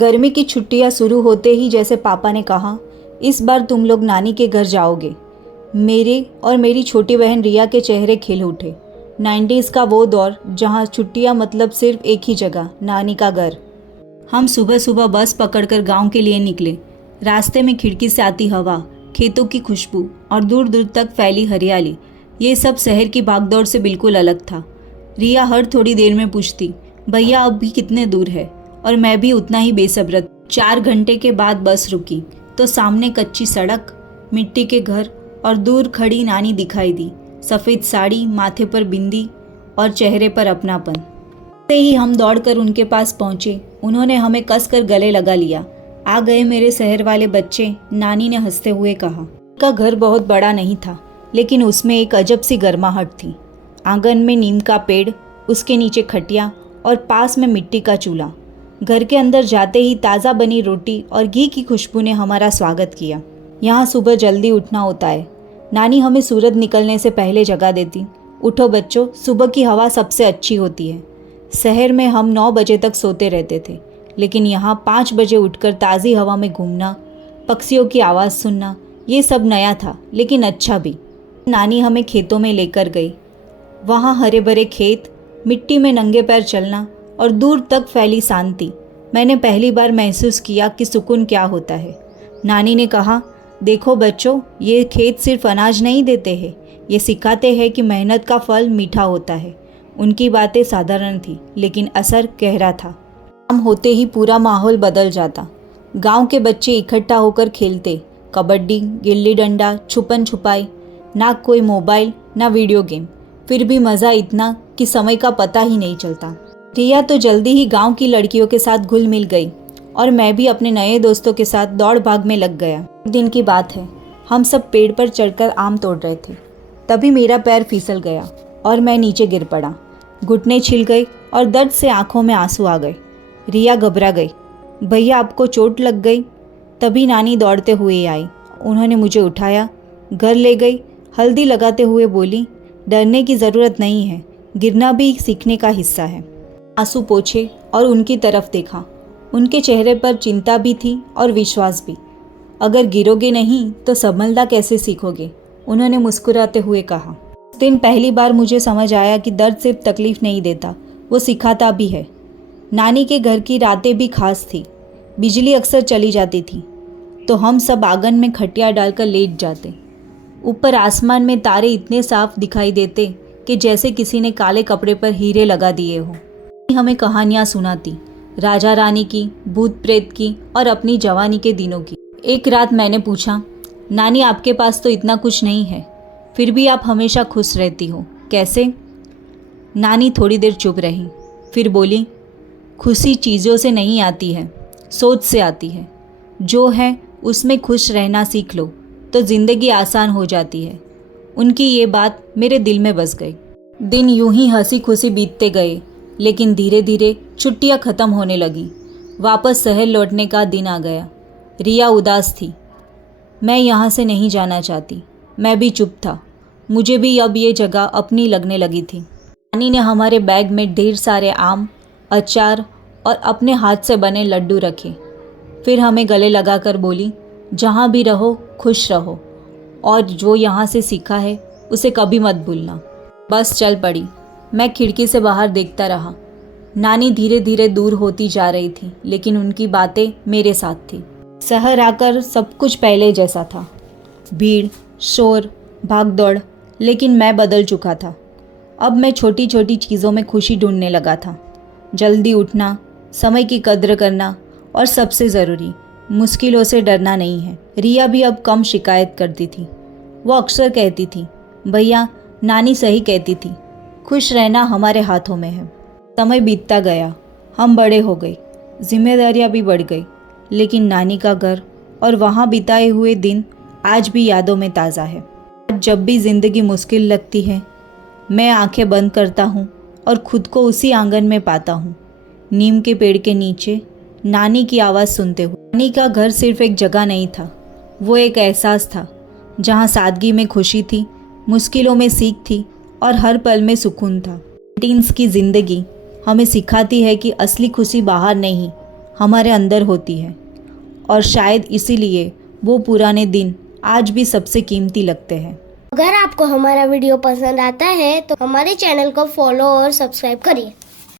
गर्मी की छुट्टियां शुरू होते ही जैसे पापा ने कहा, इस बार तुम लोग नानी के घर जाओगे। मेरे और मेरी छोटी बहन रिया के चेहरे खिल उठे। 90s का वो दौर जहां छुट्टियां मतलब सिर्फ एक ही जगह, नानी का घर। हम सुबह सुबह बस पकड़कर गांव के लिए निकले। रास्ते में खिड़की से आती हवा, खेतों की खुशबू और दूर दूर तक फैली हरियाली, ये सब शहर की भागदौड़ से बिल्कुल अलग था। रिया हर थोड़ी देर में पूछती, भैया अब भी कितने दूर है, और मैं भी उतना ही बेसब्र। 4 घंटे के बाद बस रुकी तो सामने कच्ची सड़क, मिट्टी के घर और दूर खड़ी नानी दिखाई दी। सफ़ेद साड़ी, माथे पर बिंदी और चेहरे पर अपनापन। से ही हम दौड़कर उनके पास पहुंचे। उन्होंने हमें कसकर गले लगा लिया। आ गए मेरे शहर वाले बच्चे, नानी ने हंसते हुए कहा। का घर बहुत बड़ा नहीं था, लेकिन उसमें एक अजब सी गर्माहट थी। आंगन में नीम का पेड़, उसके नीचे खटिया और पास में मिट्टी का चूल्हा। घर के अंदर जाते ही ताज़ा बनी रोटी और घी की खुशबू ने हमारा स्वागत किया। यहाँ सुबह जल्दी उठना होता है। नानी हमें सूरज निकलने से पहले जगा देती। उठो बच्चों, सुबह की हवा सबसे अच्छी होती है। शहर में हम 9 बजे तक सोते रहते थे, लेकिन यहाँ 5 बजे उठकर ताज़ी हवा में घूमना, पक्षियों की आवाज़ सुनना, ये सब नया था, लेकिन अच्छा भी। नानी हमें खेतों में लेकर गई। वहाँ हरे भरे खेत, मिट्टी में नंगे पैर चलना और दूर तक फैली शांति। मैंने पहली बार महसूस किया कि सुकून क्या होता है। नानी ने कहा, देखो बच्चों, ये खेत सिर्फ अनाज नहीं देते हैं, ये सिखाते हैं कि मेहनत का फल मीठा होता है। उनकी बातें साधारण थी, लेकिन असर गहरा था। शाम होते ही पूरा माहौल बदल जाता। गांव के बच्चे इकट्ठा होकर खेलते, कबड्डी, गिल्ली डंडा, छुपन छुपाई। ना कोई मोबाइल, ना वीडियो गेम, फिर भी मज़ा इतना कि समय का पता ही नहीं चलता। रिया तो जल्दी ही गांव की लड़कियों के साथ घुल मिल गई और मैं भी अपने नए दोस्तों के साथ दौड़ भाग में लग गया। एक दिन की बात है, हम सब पेड़ पर चढ़कर आम तोड़ रहे थे। तभी मेरा पैर फिसल गया और मैं नीचे गिर पड़ा। घुटने छिल गए और दर्द से आंखों में आंसू आ गए। रिया घबरा गई, भैया आपको चोट लग गई? तभी नानी दौड़ते हुए आई। उन्होंने मुझे उठाया, घर ले गई। हल्दी लगाते हुए बोली, डरने की ज़रूरत नहीं है, गिरना भी सीखने का हिस्सा है। आंसू पोंछे और उनकी तरफ देखा। उनके चेहरे पर चिंता भी थी और विश्वास भी। अगर गिरोगे नहीं तो संभलना कैसे सीखोगे, उन्होंने मुस्कुराते हुए कहा। उस दिन पहली बार मुझे समझ आया कि दर्द सिर्फ तकलीफ नहीं देता, वो सिखाता भी है। नानी के घर की रातें भी खास थी। बिजली अक्सर चली जाती थी तो हम सब आंगन में खटिया डालकर लेट जाते। ऊपर आसमान में तारे इतने साफ दिखाई देते कि जैसे किसी ने काले कपड़े पर हीरे लगा दिए हो। हमें कहानियाँ सुनाती, राजा रानी की, भूत प्रेत की और अपनी जवानी के दिनों की। एक रात मैंने पूछा, नानी आपके पास तो इतना कुछ नहीं है, फिर भी आप हमेशा खुश रहती हो, कैसे? नानी थोड़ी देर चुप रही, फिर बोली, खुशी चीज़ों से नहीं आती है, सोच से आती है। जो है उसमें खुश रहना सीख लो तो ज़िंदगी आसान हो जाती है। उनकी ये बात मेरे दिल में बस गई। दिन यूं ही हंसी खुशी बीतते गए, लेकिन धीरे धीरे छुट्टियां ख़त्म होने लगी। वापस शहर लौटने का दिन आ गया। रिया उदास थी। मैं यहाँ से नहीं जाना चाहती। मैं भी चुप था। मुझे भी अब ये जगह अपनी लगने लगी थी। नानी ने हमारे बैग में ढेर सारे आम, अचार और अपने हाथ से बने लड्डू रखे। फिर हमें गले लगाकर बोली, जहाँ भी रहो खुश रहो, और जो यहाँ से सीखा है उसे कभी मत भूलना। बस चल पड़ी। मैं खिड़की से बाहर देखता रहा। नानी धीरे धीरे दूर होती जा रही थी, लेकिन उनकी बातें मेरे साथ थी। शहर आकर सब कुछ पहले जैसा था, भीड़, शोर, भागदौड़, लेकिन मैं बदल चुका था। अब मैं छोटी छोटी चीज़ों में खुशी ढूंढने लगा था। जल्दी उठना, समय की कद्र करना और सबसे ज़रूरी, मुश्किलों से डरना नहीं है। रिया भी अब कम शिकायत करती थी। वो अक्सर कहती थी, भैया नानी सही कहती थी, खुश रहना हमारे हाथों में है। समय बीतता गया, हम बड़े हो गए, जिम्मेदारियां भी बढ़ गई, लेकिन नानी का घर और वहाँ बिताए हुए दिन आज भी यादों में ताज़ा है। जब भी ज़िंदगी मुश्किल लगती है, मैं आंखें बंद करता हूँ और खुद को उसी आंगन में पाता हूँ, नीम के पेड़ के नीचे, नानी की आवाज़ सुनते हुए। नानी का घर सिर्फ एक जगह नहीं था, वो एक एहसास था, जहाँ सादगी में खुशी थी, मुश्किलों में सीख थी और हर पल में सुकून था। टीन्स की ज़िंदगी हमें सिखाती है कि असली खुशी बाहर नहीं, हमारे अंदर होती है और शायद इसीलिए वो पुराने दिन आज भी सबसे कीमती लगते हैं। अगर आपको हमारा वीडियो पसंद आता है तो हमारे चैनल को फॉलो और सब्सक्राइब करिए।